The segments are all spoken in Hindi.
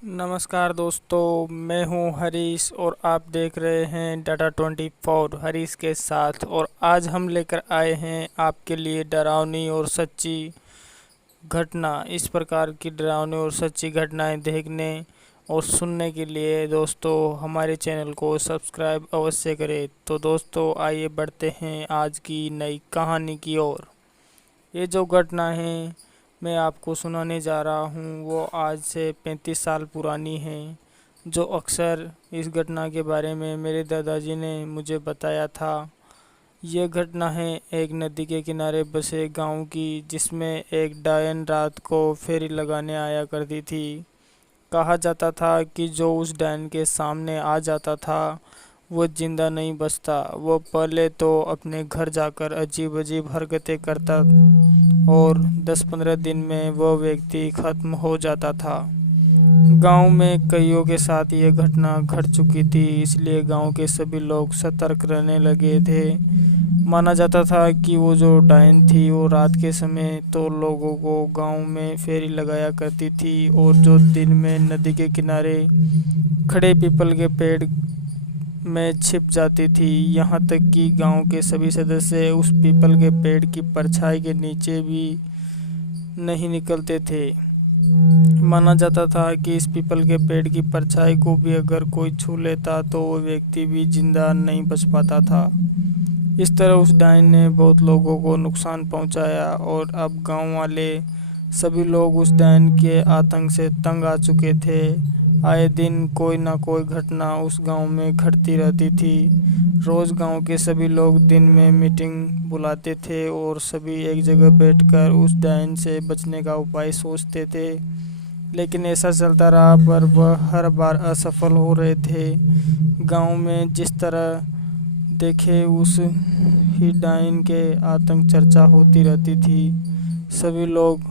नमस्कार दोस्तों, मैं हूं हरीश और आप देख रहे हैं डाटा 24 हरीश के साथ। और आज हम लेकर आए हैं आपके लिए डरावनी और सच्ची घटना। इस प्रकार की डरावनी और सच्ची घटनाएं देखने और सुनने के लिए दोस्तों हमारे चैनल को सब्सक्राइब अवश्य करें। तो दोस्तों आइए बढ़ते हैं आज की नई कहानी की ओर। ये जो घटना है मैं आपको सुनाने जा रहा हूँ वो आज से 35 साल पुरानी है। जो अक्सर इस घटना के बारे में मेरे दादाजी ने मुझे बताया था। ये घटना है एक नदी के किनारे बसे गांव की, जिसमें एक डायन रात को फेरी लगाने आया करती थी। कहा जाता था कि जो उस डायन के सामने आ जाता था वो जिंदा नहीं बचता। वो पहले तो अपने घर जाकर अजीब अजीब हरकतें करता और 10-15 दिन में वो व्यक्ति खत्म हो जाता था। गांव में कईयों के साथ ये घटना घट चुकी थी, इसलिए गांव के सभी लोग सतर्क रहने लगे थे। माना जाता था कि वो जो डायन थी वो रात के समय तो लोगों को गांव में फेरी लगाया करती थी, और जो दिन में नदी के किनारे खड़े पीपल के पेड़ में छिप जाती थी। यहाँ तक कि गांव के सभी सदस्य उस पीपल के पेड़ की परछाई के नीचे भी नहीं निकलते थे। माना जाता था कि इस पीपल के पेड़ की परछाई को भी अगर कोई छू लेता तो वो व्यक्ति भी जिंदा नहीं बच पाता था। इस तरह उस डायन ने बहुत लोगों को नुकसान पहुंचाया, और अब गांव वाले सभी लोग उस डायन के आतंक से तंग आ चुके थे। आए दिन कोई ना कोई घटना उस गांव में घटती रहती थी। रोज गांव के सभी लोग दिन में मीटिंग बुलाते थे और सभी एक जगह बैठकर उस डायन से बचने का उपाय सोचते थे। लेकिन ऐसा चलता रहा, पर वह हर बार असफल हो रहे थे। गांव में जिस तरह देखे उस ही डायन के आतंक चर्चा होती रहती थी। सभी लोग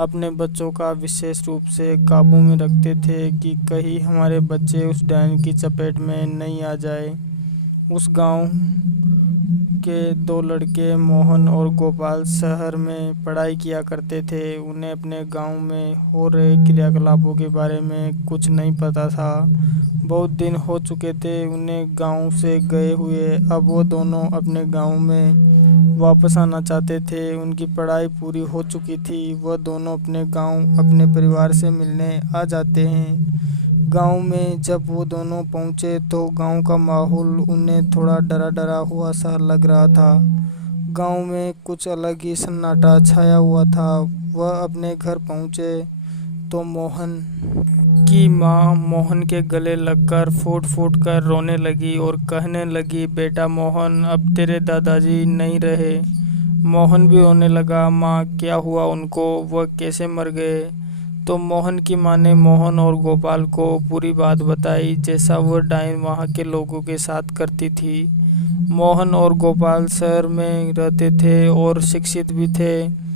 अपने बच्चों का विशेष रूप से काबू में रखते थे कि कहीं हमारे बच्चे उस डायन की चपेट में नहीं आ जाए। उस गांव के दो लड़के मोहन और गोपाल शहर में पढ़ाई किया करते थे। उन्हें अपने गांव में हो रहे क्रियाकलापों के बारे में कुछ नहीं पता था। बहुत दिन हो चुके थे उन्हें गांव से गए हुए। अब वो दोनों अपने गांव में वापस आना चाहते थे। उनकी पढ़ाई पूरी हो चुकी थी। वह दोनों अपने गांव अपने परिवार से मिलने आ जाते हैं। गांव में जब वो दोनों पहुंचे तो गांव का माहौल उन्हें थोड़ा डरा डरा हुआ सा लग रहा था। गांव में कुछ अलग ही सन्नाटा छाया हुआ था। वह अपने घर पहुंचे तो मोहन की माँ मोहन के गले लगकर फूट फूट कर रोने लगी और कहने लगी, बेटा मोहन, अब तेरे दादाजी नहीं रहे। मोहन भी रोने लगा, माँ क्या हुआ उनको, वह कैसे मर गए। तो मोहन की माँ ने मोहन और गोपाल को पूरी बात बताई, जैसा वह डायन वहाँ के लोगों के साथ करती थी। मोहन और गोपाल शहर में रहते थे और शिक्षित भी थे,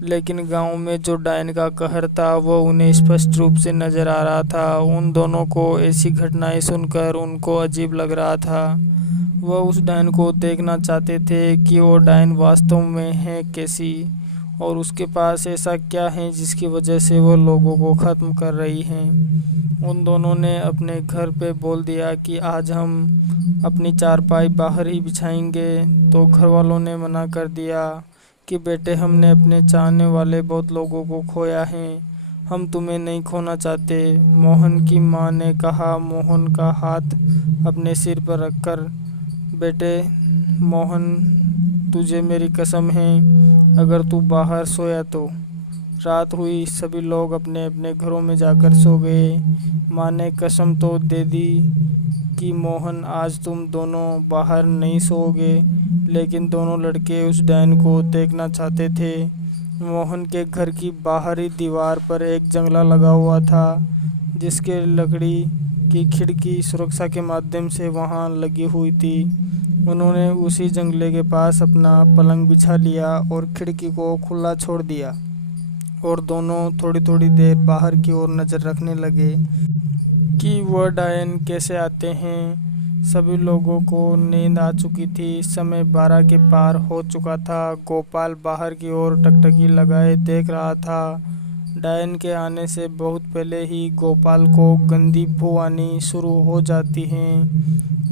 लेकिन गांव में जो डायन का कहर था वो उन्हें स्पष्ट रूप से नजर आ रहा था। उन दोनों को ऐसी घटनाएं सुनकर उनको अजीब लग रहा था। वह उस डायन को देखना चाहते थे कि वो डायन वास्तव में है कैसी, और उसके पास ऐसा क्या है जिसकी वजह से वो लोगों को ख़त्म कर रही हैं। उन दोनों ने अपने घर पे बोल दिया कि आज हम अपनी चारपाई बाहर ही बिछाएंगे। तो घर वालों ने मना कर दिया कि बेटे, हमने अपने चाहने वाले बहुत लोगों को खोया है, हम तुम्हें नहीं खोना चाहते। मोहन की माँ ने कहा, मोहन का हाथ अपने सिर पर रखकर, बेटे मोहन, तुझे मेरी कसम है, अगर तू बाहर सोया तो। रात हुई, सभी लोग अपने अपने घरों में जाकर सो गए। माँ ने कसम तो दे दी कि मोहन, आज तुम दोनों बाहर नहीं सोओगे। लेकिन दोनों लड़के उस डायन को देखना चाहते थे। मोहन के घर की बाहरी दीवार पर एक जंगला लगा हुआ था, जिसके लकड़ी की खिड़की सुरक्षा के माध्यम से वहां लगी हुई थी। उन्होंने उसी जंगले के पास अपना पलंग बिछा लिया और खिड़की को खुला छोड़ दिया, और दोनों थोड़ी थोड़ी देर बाहर की ओर नज़र रखने लगे कि वह डायन कैसे आते हैं। सभी लोगों को नींद आ चुकी थी। समय 12 के पार हो चुका था। गोपाल बाहर की ओर टकटकी लगाए देख रहा था। डायन के आने से बहुत पहले ही गोपाल को गंदी बू आनी शुरू हो जाती है।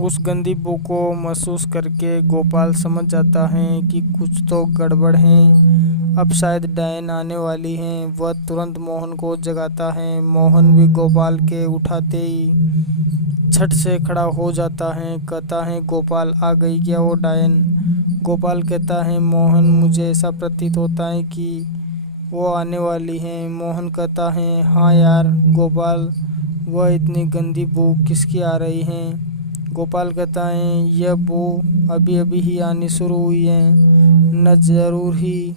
उस गंदी बू को महसूस करके गोपाल समझ जाता है कि कुछ तो गड़बड़ है, अब शायद डायन आने वाली है। वह तुरंत मोहन को जगाता है। मोहन भी गोपाल के उठाते ही झट से खड़ा हो जाता है, कहता है गोपाल आ गई क्या वो डायन? गोपाल कहता है मोहन मुझे ऐसा प्रतीत होता है कि वो आने वाली हैं। मोहन कहता है हाँ यार गोपाल, वह इतनी गंदी बू किसकी आ रही है? गोपाल कहता है यह बू अभी अभी ही आनी शुरू हुई है, न जरूर ही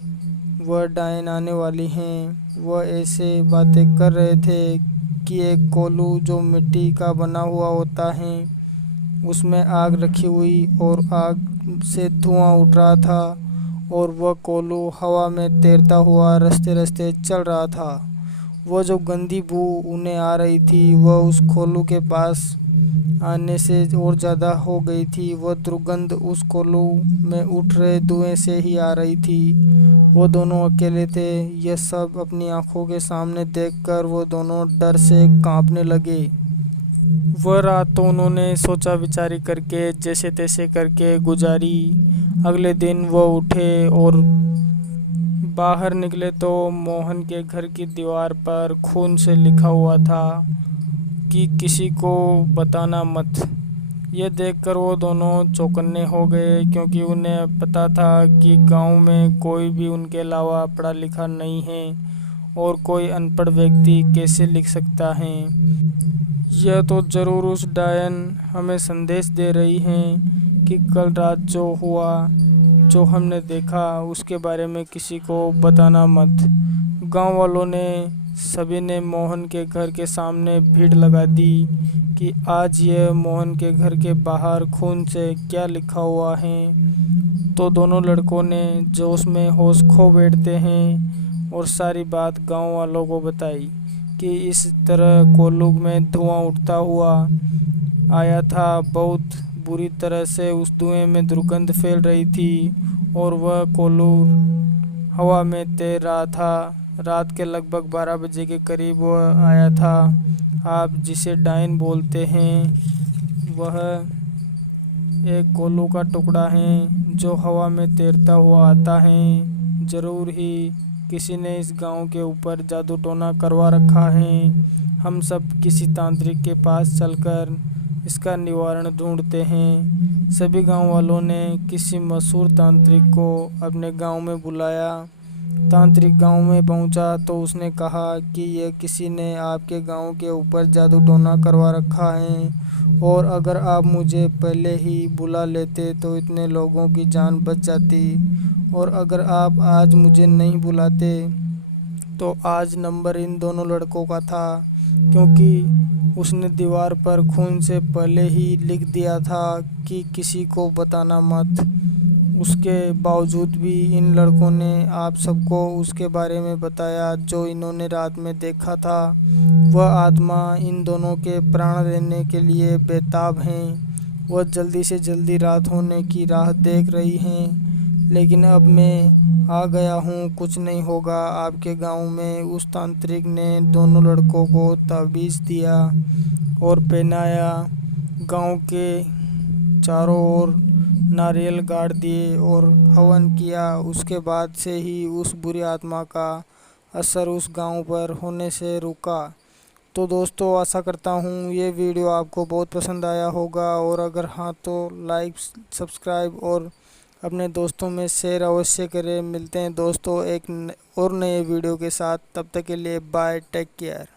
वह डायन आने वाली हैं। वह ऐसे बातें कर रहे थे कि एक कोलू जो मिट्टी का बना हुआ होता है उसमें आग रखी हुई और आग से धुआं उठ रहा था और वह कोलू हवा में तैरता हुआ रास्ते रास्ते चल रहा था। वह जो गंदी बू उन्हें आ रही थी वह उस कोलू के पास आने से और ज़्यादा हो गई थी। वह दुर्गंध उस कोलू में उठ रहे धुएं से ही आ रही थी। वो दोनों अकेले थे। यह सब अपनी आंखों के सामने देखकर वो दोनों डर से कांपने लगे। वह रात तो उन्होंने सोचा विचारी करके जैसे तैसे करके गुजारी। अगले दिन वह उठे और बाहर निकले तो मोहन के घर की दीवार पर खून से लिखा हुआ था कि किसी को बताना मत। यह देखकर वो दोनों चौकन्ने हो गए, क्योंकि उन्हें पता था कि गांव में कोई भी उनके अलावा पढ़ा लिखा नहीं है और कोई अनपढ़ व्यक्ति कैसे लिख सकता है। यह तो ज़रूर उस डायन हमें संदेश दे रही हैं कि कल रात जो हुआ, जो हमने देखा, उसके बारे में किसी को बताना मत। गांव वालों ने सभी ने मोहन के घर के सामने भीड़ लगा दी कि आज यह मोहन के घर के बाहर खून से क्या लिखा हुआ है। तो दोनों लड़कों ने जोश में होश खो बैठते हैं और सारी बात गांव वालों को बताई कि इस तरह कोल्लू में धुआं उठता हुआ आया था। बहुत बुरी तरह से उस धुएं में दुर्गंध फैल रही थी और वह कोल्लू हवा में तैर रहा था। रात के लगभग 12 बजे के करीब वह आया था। आप जिसे डायन बोलते हैं वह एक कोल्लू का टुकड़ा है जो हवा में तैरता हुआ आता है। ज़रूर ही किसी ने इस गांव के ऊपर जादू टोना करवा रखा है। हम सब किसी तांत्रिक के पास चलकर इसका निवारण ढूंढते हैं। सभी गांव वालों ने किसी मशहूर तांत्रिक को अपने गांव में बुलाया। तांत्रिक गांव में पहुंचा तो उसने कहा कि यह किसी ने आपके गांव के ऊपर जादू टोना करवा रखा है और अगर आप मुझे पहले ही बुला लेते तो इतने लोगों की जान बच जाती, और अगर आप आज मुझे नहीं बुलाते तो आज नंबर इन दोनों लड़कों का था, क्योंकि उसने दीवार पर खून से पहले ही लिख दिया था कि किसी को बताना मत। उसके बावजूद भी इन लड़कों ने आप सबको उसके बारे में बताया जो इन्होंने रात में देखा था। वह आत्मा इन दोनों के प्राण लेने के लिए बेताब हैं। वह जल्दी से जल्दी रात होने की राह देख रही हैं। लेकिन अब मैं आ गया हूँ, कुछ नहीं होगा आपके गांव में। उस तांत्रिक ने दोनों लड़कों को ताबीज़ दिया और पहनाया। गांव के चारों ओर नारियल गाड़ दिए और हवन किया। उसके बाद से ही उस बुरी आत्मा का असर उस गांव पर होने से रुका। तो दोस्तों आशा करता हूँ ये वीडियो आपको बहुत पसंद आया होगा, और अगर हाँ तो लाइक, सब्सक्राइब और अपने दोस्तों में शेयर अवश्य करें। मिलते हैं दोस्तों एक और नए वीडियो के साथ। तब तक के लिए बाय, टेक केयर।